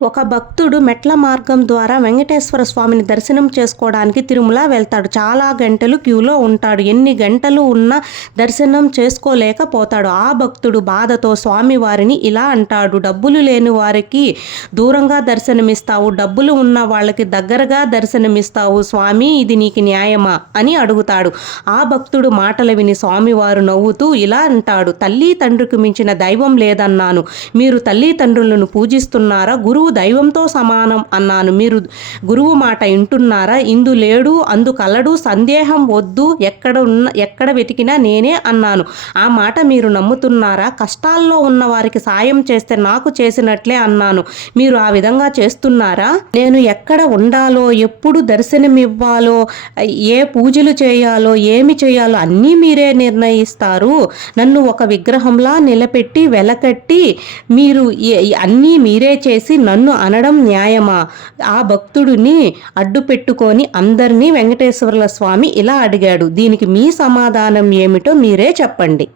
ఒక భక్తుడు మెట్ల మార్గం ద్వారా వెంకటేశ్వర స్వామిని దర్శనం చేసుకోవడానికి తిరుమల వెళ్తాడు. చాలా గంటలు క్యూలో ఉంటాడు. ఎన్ని గంటలు ఉన్నా దర్శనం చేసుకోలేకపోతాడు. ఆ భక్తుడు బాధతో స్వామివారిని ఇలా అంటాడు. డబ్బులు లేని వారికి దూరంగా దర్శనమిస్తావు. డబ్బులు ఉన్న వాళ్ళకి దగ్గరగా దర్శనమిస్తావు. స్వామి ఇది నీకు న్యాయమా? అని అడుగుతాడు. ఆ భక్తుడు మాటలు విని స్వామివారు నవ్వుతూ ఇలా అంటాడు. తల్లి తండ్రికి మించిన దైవం లేదన్నాను. మీరు తల్లి తండ్రులను పూజిస్తున్నారా? గురువు దైవంతో సమానం అన్నాను. మీరు గురువు మాట వింటున్నారా? ఇందు లేడు అందు కలడు సందేహం వద్దు ఎక్కడ ఉన్న ఎక్కడ వెతికినా నేనే అన్నాను. ఆ మాట మీరు నమ్ముతున్నారా? కష్టాల్లో ఉన్న వారికి సాయం చేస్తే నాకు చేసినట్లే అన్నాను. మీరు ఆ విధంగా చేస్తున్నారా? నేను ఎక్కడ ఉండాలో ఎప్పుడు దర్శనమివ్వాలో ఏ పూజలు చేయాలో ఏమి చేయాలో అన్నీ మీరే నిర్ణయిస్తారు. నన్ను ఒక విగ్రహంలా నిలబెట్టి వెలకట్టి మీరు ఏ- అన్నీ మీరే చేసి నన్ను అనడం న్యాయమా? ఆ భక్తుడిని అడ్డు పెట్టుకొని అందరినీ వెంకటేశ్వరుల స్వామి ఇలా అడిగాడు దీనికి మీ సమాధానం ఏమిటో మీరే చెప్పండి.